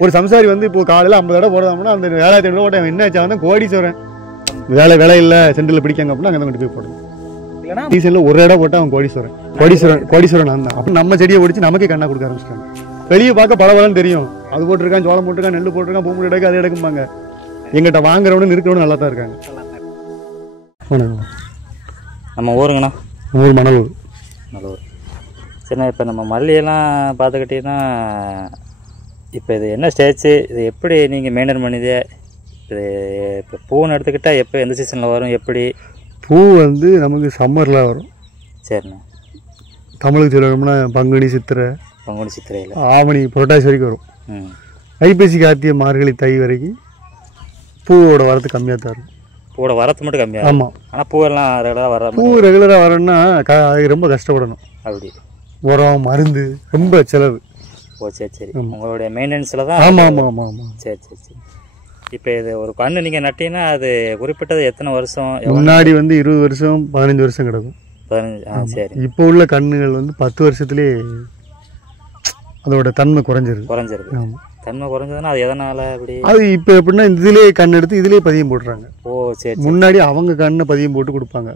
ஒரு சம்சாரி வந்து இப்போ காலையில் 50 தடவை போடுறாங்கன்னா அந்த 7500 ஓட்ட என்ன ஆச்சாங்க கோடீஸ்வரன் வேலை இல்லை சென்டரில் பிடிக்காங்க அப்படின்னா அங்கே கொண்டு போய் போடணும். சீசனில் ஒரு இடம் போட்டால் அவன் கோடீஸ்வரன் நான் தான். அப்போ நம்ம செடியை ஒடிச்சு நமக்கே கண்ணா கொடுக்க ஆரம்பிச்சிட்டாங்க. வெளியே பார்க்க பலவலன்னு தெரியும், அது போட்டிருக்கான், சோளம் போட்டிருக்கான், நெல் போட்டிருக்கான், பூம்பு எடுக்க அது எடுக்கும்பாங்க. எங்கிட்ட வாங்குறவனு இருக்கிறவனு நல்லா தான் இருக்காங்க. நம்ம ஊருங்கண்ணா ஊர் மணலூர். சரிண்ணா, இப்போ நம்ம மல்லியெல்லாம் பார்த்துக்கிட்டீங்கன்னா இப்போ இது என்ன ஸ்டேஜ், இது எப்படி நீங்கள் மெயின்டைன் பண்ணிதே? இது இப்போ பூன்னு எடுத்துக்கிட்டால் எப்போ எந்த சீசனில் வரும், எப்படி? பூ வந்து நமக்கு சம்மரில் வரும். சரிண்ணா. தமிழுக்கு சொல்லணும்னா பங்குனி சித்திரை சித்திரையில், ஆவணி புரட்டாசி வரைக்கும் வரும். ஐப்பசி கார்த்திகை மார்கழி தை வரைக்கும் பூவோட வரத்து கம்மியாக தான் இருக்கும். பூவோட வரத்து மட்டும் கம்மியாக? ஆமாம். ஆனால் பூவெல்லாம் ரெகுலராக வர பூ ரெகுலராக வரணும்னா அது ரொம்ப கஷ்டப்படணும். அப்படி உரம் மருந்து ரொம்ப செலவு. ஓ சரி சரி, உங்களுடைய மெயின்டெனன்ஸில் தான். ஆமாம் ஆமாம் ஆமாம் ஆமாம். சரி சரி சரி. இப்போ இது ஒரு கன்று நீங்கள் நட்டீங்கன்னா அது குறிப்பிட்டது எத்தனை வருஷம்? முன்னாடி வந்து 20 வருஷம் 15 வருஷம் கிடக்கும். 15. சரி. இப்போ உள்ள கன்றுகள் வந்து 10 வருஷத்துலேயே அதோட தன்மை குறைஞ்சிருக்கு. ஆமாம். தன்மை குறைஞ்சதுன்னா அது எதனால் அப்படி? அது இப்போ எப்படின்னா இதுலேயே கண் எடுத்து இதுலேயே பதியம் போடுறாங்க. ஓ சரி. முன்னாடி அவங்க கண்ணை பதியம் போட்டு கொடுப்பாங்க.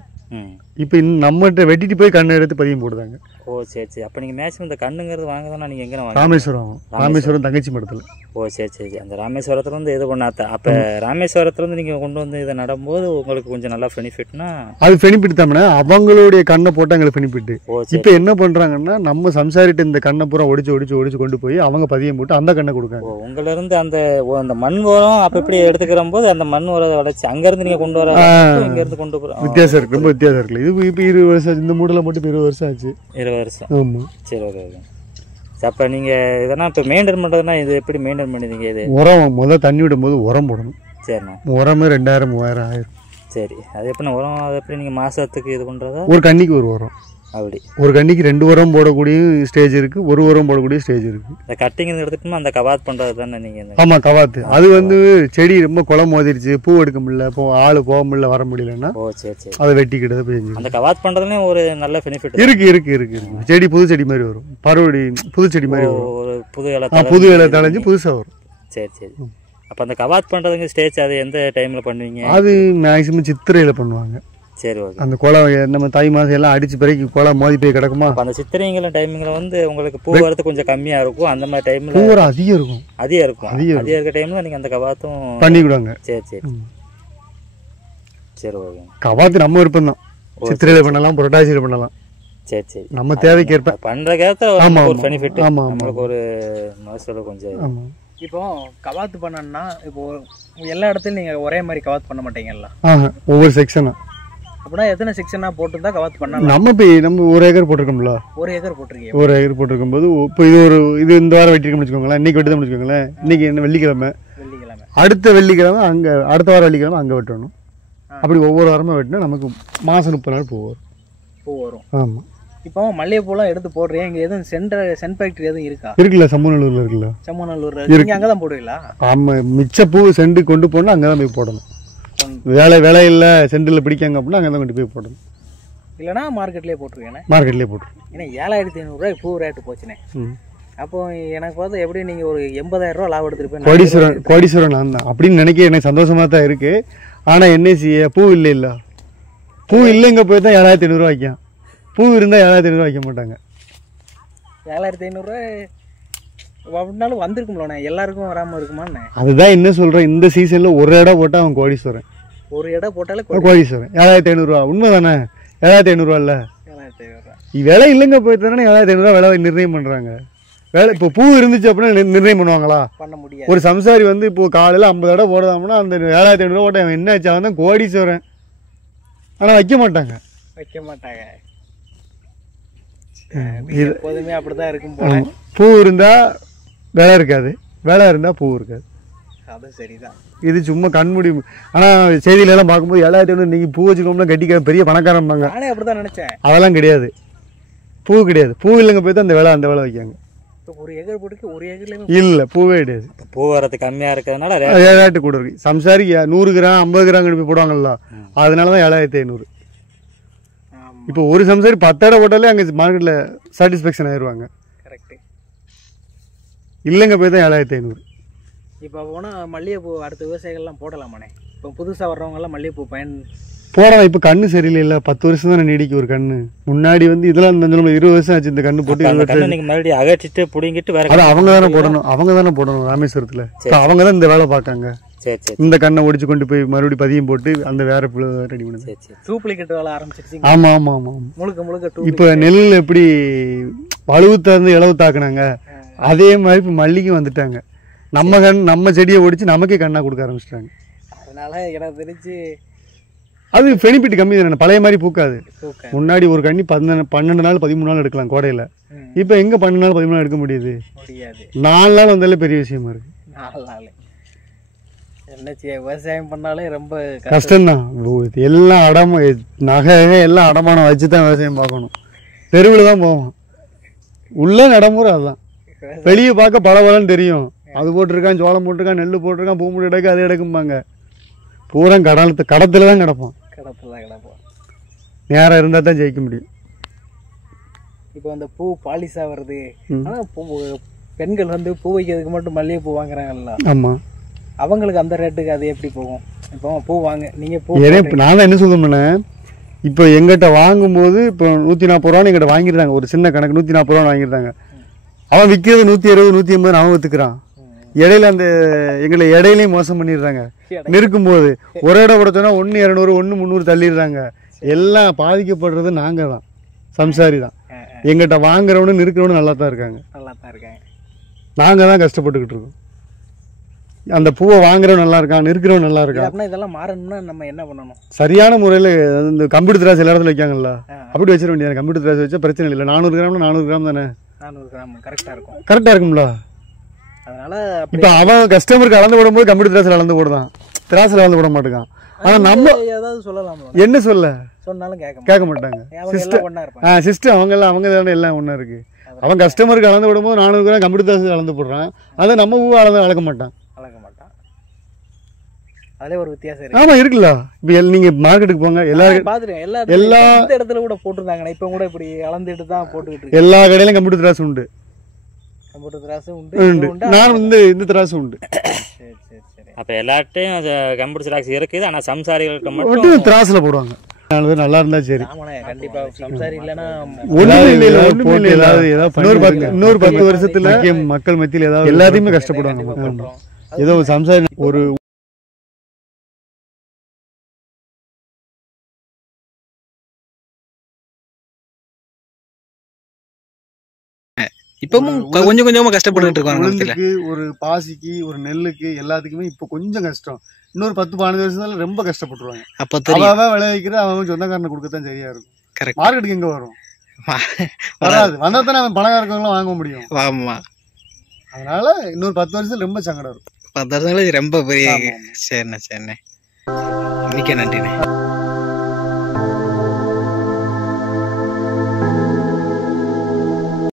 இப்போ நம்மகிட்ட வெட்டிட்டு போய் கண்ணை எடுத்து பதியம் போடுறாங்க. ஓ சரி சரி. அப்போ நீங்கள் மேக்ஸிமம் இந்த கண்ணுங்கிறது வாங்குறதுனா நீங்கள் எங்கே வாங்க? ராமேஸ்வரம் தங்கச்சி மடத்தில். ஓ சரி சரி. அந்த ராமேஸ்வரத்துலேருந்து இது பண்ணாத. அப்போ ராமேஸ்வரத்துலேருந்து நீங்கள் கொண்டு வந்து இதை நடும்போது உங்களுக்கு கொஞ்சம் நல்லா பெனிஃபிட்னா? அது பெனிஃபிட் தானே, அவங்களுடைய கண்ணை போட்டு எங்களுக்கு பெனிஃபிட். இப்போ என்ன பண்ணுறாங்கன்னா நம்ம சம்சாரிட்டு இந்த கண்ணை பூரா ஒடிச்சு கொண்டு போய் அவங்க பதியம் போட்டு அந்த கண்ணை கொடுக்காங்க. உங்களிருந்து அந்த மண் உரம் அப்போ எப்படி எடுத்துக்கிற போது அந்த மண் உரத்தை உடைச்சி அங்கேருந்து நீங்கள் கொண்டு வர இங்கேருந்து கொண்டு போகிறோம். வித்தியாசம் இருக்கு, ரொம்ப வித்தியாசம் இருக்குல்ல. இது இப்போ 20 வருஷம், இந்த மூடில் மட்டும் 20 வருஷம் ஆச்சு. 20 வருஷம். ஆமாம். சரி ஓகே ஓகே. அப்போ நீங்கள் இதெல்லாம் இப்போ மெயின்டைன் பண்ணுறதுனா இது எப்படி மெயின்டைன் பண்ணுவீங்க? இது உரம் முதல்ல தண்ணி விடும்போது உரம் போடணும். சரிண்ணா. உரம் 2000 3000 ஆயிரும். சரி. அது எப்படின்னா உரம், அது எப்படி நீங்கள் மாதத்துக்கு இது பண்ணுறதா? ஒரு கன்னிக்கு ஒரு உரம். அப்படி ஒரு கன்னிக்கு 2 உரம் போடக்கூடிய ஸ்டேஜ் இருக்கு, ஒரு உரம் போடக்கூடிய ஸ்டேஜ் இருக்கு. இந்த கட்டிங் எடுத்துட்டோம்னா அந்த கவாத் பண்ணுறது தானே நீங்கள்? ஆமாம், கவாத்து. அது வந்து செடி ரொம்ப குளம் மோதிருச்சு, பூ எடுக்க முடியல, ஆள் போக முடியல, வர முடியலன்னா ஓ சரி சரி அதை வெட்டிக்கிட்டு போய் அந்த கவாத் பண்ணுறதுலேயும் ஒரு நல்ல பெனிஃபிட் இருக்கு. செடி புது செடி மாதிரி வரும், பருவடி புது செடி மாதிரி வரும். ஒரு புது இலை தழைஞ்சு புதுசாக வரும். சரி சரி. அப்போ அந்த கவாத் பண்ணுறதுங்க ஸ்டேஜ் அது எந்த டைமில் பண்ணுவீங்க? அது மேக்ஸிமம் சித்திரையில் பண்ணுவாங்க. சரி ஓகே. அந்த குளம் நம்ம தை மாதம் எல்லாம் அடிச்சு பிறகு குளம் மோதி போய் கிடக்குமா, அந்த சித்திரைங்கிற டைமிங்கில் வந்து உங்களுக்கு பூ வரது கொஞ்சம் கம்மியாக இருக்கும். அந்த மாதிரி டைமில் பூ அதிகம் இருக்கும். அதிகம் இருக்க டைமில் நீங்கள் அந்த கவாத்தும் பண்ணிவிடுவாங்க. சரி சரி சரி ஓகே. கவாத்து நம்ம விருப்பம் தான், சித்திரையில் பண்ணலாம், புரட்டாசியில் பண்ணலாம். சரி சரி. நம்ம தேவைக்கு ஏற்ப பண்ணுறதுக்கேற்ற ஒரு பெனிஃபிட். நம்மளுக்கு ஒரு மனசோட கொஞ்சம். இப்போ கவாத்து பண்ணணும்னா இப்போ எல்லா இடத்துலையும் நீங்கள் ஒரே மாதிரி கவாத்து பண்ண மாட்டீங்கல்ல? ஒவ்வொரு செக்ஷனா. அப்படின்னா எத்தனை செக்ஷனா போட்டு தான் கவாத்து பண்ணலாம்? நம்ம 1 ஏக்கர் போட்டிருக்கோம்ல. 1 ஏக்கர் போட்டிருக்கீங்க. 1 ஏக்கர் போட்டிருக்கும் போது இப்போ இது இந்த வாரம் வெட்டிருக்கோம்னு வச்சுக்கோங்களேன். இன்னைக்கு வெட்டி தான் வச்சுக்கோங்களேன். இன்னைக்கு என்ன வெள்ளிக்கிழமை, அடுத்த வெள்ளிக்கிழமை அங்கே, அடுத்த வாரம் வெள்ளிக்கிழமை அங்கே வெட்டணும். அப்படி ஒவ்வொரு வாரமாக வெட்டினா நமக்கு மாதம் 30 நாள் பூ வரும். ஆமாம். இப்போ மல்லிகைப்பூலாம் எடுத்து போடுறேன், இங்கே எதுவும் சென்ட் ஃபேக்டரி எதுவும் இருக்கா? இருக்குல்ல, சம்மநல்லூரில் இருக்குல்ல. சம்மநல்லூரில் நீங்கள் அங்கே தான் போடுவீங்களா? ஆமாம், மிச்ச பூ செண்டு கொண்டு போனால் அங்கே தான் போய் போடணும். வேலை இல்லை சென்டரில் பிடிக்காங்க அப்படின்னா அங்கே தான் கொண்டு போய் போடணும். இல்லைனா மார்க்கெட்லேயே போட்டிருக்கேன். மார்க்கெட்லேயே போட்டுருக்கேன். ஏன்னா 7500 பூ ரேட்டு போச்சுனே. அப்போ எனக்கு பார்த்து எப்படி நீங்கள் ஒரு 80,000 லாபம் எடுத்துருப்பேன். கோடீஸ்வரன் நான் தான் அப்படின்னு நினைக்க எனக்கு சந்தோஷமாக தான் இருக்கு. ஆனால் என்ன செய்ய, பூ இல்லை. பூ இல்லைங்க போய் தான் 7500 வைக்கும். பூ இருந்தால் 7500 வைக்க மாட்டாங்க. 7500 அப்படின்னாலும் வந்திருக்கும்லண்ணே, எல்லாருக்கும் வராமல் இருக்குமாண்ணே? அதுதான் என்ன சொல்கிறேன், இந்த சீசனில் ஒரு இடம் போட்டால் அவன் கோடீஸ்வரன். ஒரு இடம் போட்டாலே கோடீஸ்வரன். 7500 உண்மை தானே? 7500 இல்லை, 7500 விலை இல்லைங்க போய் தானே 7500 விலை நிர்ணயம் பண்ணுறாங்க. இப்போ பூ இருந்துச்சு அப்படின்னா நிர்ணயம் பண்ணுவாங்களா? பண்ண முடியாது. ஒரு சம்சாரி வந்து இப்போ காலையில் 50 தடவை போடுறாங்கன்னா அந்த 7500 ஓட்ட அவன் என்ன ஆச்சு, அவன் தான் கோடீஸ்வரன். ஆனால் வைக்க மாட்டாங்க. எப்போதுமே அப்படிதான் இருக்கும் போல. பூ இருந்தா வேலை இருக்காது, வேலை இருந்தா பூ இருக்காது. அது சரிதான். இது சும்மா கண்மூடி. ஆனால் செய்தியில எல்லாம் பார்க்கும்போது 7500 நீங்கள் பூ வச்சுக்கோம்னா கட்டிக்க பெரிய பணக்காரம்பாங்க. நானே அப்படிதான் நினைச்சேன். அதெல்லாம் கிடையாது, பூ கிடையாது. பூ இல்லைங்க போய் தான் அந்த வேலை வைக்காங்க. 1 ஏக்கர் போட்டுக்கு 1 ஏக்கர்ல இல்லை, பூவே கிடையாது. பூ வரது கம்மியாக இருக்கிறதுனால ரேட்டு கூட இருக்கு. சம்சாரி 100 கிராம் 50 கிராம் போய் போடுவாங்கல்ல, அதனால தான் 7500. இப்போ ஒரு சம்சாரி 10 தடவை போட்டாலே அங்கே மார்க்கெட்டில் சாட்டிஸ்ஃபேக்ஷன் ஆயிடுவாங்க. கரெக்ட். இல்லைங்க போய் தான் 7500. இப்போ போனால் மல்லிகைப்பூ அடுத்த விவசாயிகள்லாம் போடலாமாண்ணே? இப்போ புதுசாக வர்றவங்கெல்லாம் மல்லிகைப்பூ போடலாம். இப்போ கண்ணு சரியில்லை, 10 வருஷம் தானே நீடிக்கும் ஒரு கண்ணு. முன்னாடி வந்து இதெல்லாம் 20 வருஷம் ஆச்சு இந்த கண்ணு போட்டு. நீங்கள் மறுபடியும் அகற்றிட்டு பிடிங்கிட்டு வேற அது அவங்க தானே போடணும் ராமேஸ்வரத்தில். அவங்க தான் இந்த வேலை பார்க்காங்க. சரி சரி. இந்த கண்ணை ஒடிச்சு கொண்டு போய் மறுபடியும் பதியம் போட்டு அந்த வேற ரெடி பண்ணுது. சரி சரி. டூப்ளிகேட் வேலை ஆரம்பிச்சிருச்சு. ஆமா ஆமா ஆமா. முழுக்க இப்போ நெல் எப்படி வலுவுத்தாந்து இளவுத்தாக்குனாங்க, அதே மாதிரி இப்போ மல்லிக்கும் வந்துட்டாங்க. நம்ம செடியை ஒடிச்சு நமக்கே கண்ணா கொடுக்க ஆரம்பிச்சிட்டாங்க. அதனால எனக்கு தெரிஞ்சு அது பெனிஃபிட் கம்மி தானே, பழைய மாதிரி பூக்காது. முன்னாடி ஒரு கண்ணி 12 நாள் 13 நாள் எடுக்கலாம் கோடையில. இப்போ எங்க 12 நாள் 13 நாள் எடுக்க முடியுது? 4 நாள் வந்தாலே பெரிய விஷயமா இருக்கு. 4 நாள் என்ன செய்ய, விவசாயம் பண்ணாலே ரொம்ப கஷ்டம்தான். எல்லாம் நகை எல்லாம் அடமானம் வச்சுதான் விவசாயம் பார்க்கணும். தெருவில் தான் போவோம், உள்ள நடைமுறை அதுதான். வெளியே பார்க்க பலன்னு தெரியும், அது போட்டிருக்கான், சோளம் போட்டிருக்கான், நெல் போட்டிருக்கான், பூ மூடி எடுக்க அது எடுக்கும்பாங்க. பூரா கடத்துல தான் கிடப்போம். நேரம் இருந்தா தான் ஜெயிக்க முடியும். இப்போ அந்த பூ பாலிஷா வருது. ஆனா பெண்கள் வந்து பூ வைக்கிறதுக்கு மட்டும் மல்லிகை பூ வாங்குறாங்கல்ல. ஆமா, அவங்களுக்கு அந்த ரேட்டுக்கு அது எப்படி போகும்? இப்போ பூ வாங்க நீங்க பூ நான் என்ன சொல்லுவேன்னா, இப்போ எங்கிட்ட வாங்கும்போது இப்போ 140 ரூபான்னு எங்கிட்ட வாங்கிடுறாங்க. ஒரு சின்ன கணக்கு 140 ரூபான்னு வாங்கிடுறாங்க. அவன் விற்கிறது 160 180 அவன் வித்துக்கிறான். இடையில அந்த எங்களை இடையிலையும் மோசம் பண்ணிடுறாங்க. நிற்கும் போது ஒரு இடம் கொடுத்தோன்னா 1 200 1 300 தள்ளிடுறாங்க. எல்லாம் பாதிக்கப்படுறது நாங்க தான், சம்சாரி தான். எங்கிட்ட வாங்குறவனு நிற்கிறவனு நல்லா தான் இருக்காங்க. நாங்க தான் கஷ்டப்பட்டுக்கிட்டு இருக்கோம். அந்த பூவை வாங்குறவன் நல்லா இருக்கான், நிற்கிறவன் நல்லா இருக்கான். இதெல்லாம் மாறணும்னா நம்ம என்ன பண்ணணும்? சரியான முறையில் இந்த கம்ப்யூட்டர் திராட்சை எல்லா இடத்துல வைக்காங்கல்ல, அப்படி வச்சிட வேண்டியது. கம்ப்யூட்டர் திராட்சை வச்சா பிரச்சனை இல்லை. 400 கிராம்னா 400 கிராம் தானே, 400 கிராம் கரெக்டா இருக்கும்ல. அதனால இப்ப அவன் கஸ்டமருக்கு அளந்து போடும்போது கம்ப்யூட்டர் திராட்சையில் அளந்து போடுதான், திராட்சையில் அளந்து போட மாட்டேங்கான். ஆனா நம்ம ஏதாவது சொல்லலாம், என்ன சொல்ல சொன்னாலும் கேட்க மாட்டாங்க. சிஸ்டம் அவங்க எல்லாம் ஒண்ணா இருக்கு. அவன் கஸ்டமருக்கு அளந்து விடும்போது 400 கிராம் கம்ப்யூட்டர் திராட்சை அளந்து போடுறான். அதை நம்ம பூவை அளக்க மாட்டான். அதே ஒரு வித்தியாசம் இருக்கு. ஆமா இருக்குல்ல. இப்ப நீங்க மார்க்கெட்டுக்கு போங்க, எல்லா இடத்துல கூட போட்டுருந்தாங்க. இப்ப கூட இப்படி அளந்துட்டு தான் போட்டுக்கிட்டு எல்லா கடையிலும் கம்ப்யூட்டர் திராட்சை உண்டு. கம்ப்யூட்டர் திராட்சை உண்டு. நான் இந்த திராட்சை உண்டு. அப்ப எல்லார்ட்டையும் கம்ப்யூட்டர் திராட்சை இருக்குது. ஆனா சம்சாரிகளுக்கு மட்டும் திராட்சையில போடுவாங்க. 4 பேர் நல்லா இருந்தா சரி. கண்டிப்பா சம்சாரி இல்லைன்னா இன்னொரு 10 வருஷத்துல மக்கள் மத்தியில் ஏதாவது எல்லாத்தையுமே கஷ்டப்படுவாங்க. ஏதோ சம்சாரி ஒரு இப்பவும் கொஞ்சம் கொஞ்சமா கஷ்டப்பட்டு இருக்காங்க. ஒரு பாசிக்கு ஒரு நெல்லுக்கு எல்லாத்துக்குமே இப்ப கொஞ்சம் கஷ்டம். இன்னொரு 10-15 வருஷத்துல ரொம்ப கஷ்டப்பட்டுருவாங்க. அவன் விளைவிக்கிற அவன் சொந்தக்காரனை கொடுக்கத்தான் சரியா இருக்கும். மார்க்கெட்டுக்கு எங்க வரும்? வராது. வந்தா தானே அவன் பணக்கார இருக்கவங்களாம் வாங்க முடியும். ஆமா. அதனால இன்னொரு 10 வருஷத்துல ரொம்ப சங்கடம் இருக்கும். 10 வருஷத்துல ரொம்ப பெரிய. சரிண்ணே, மிக்க நன்றிண்ணே.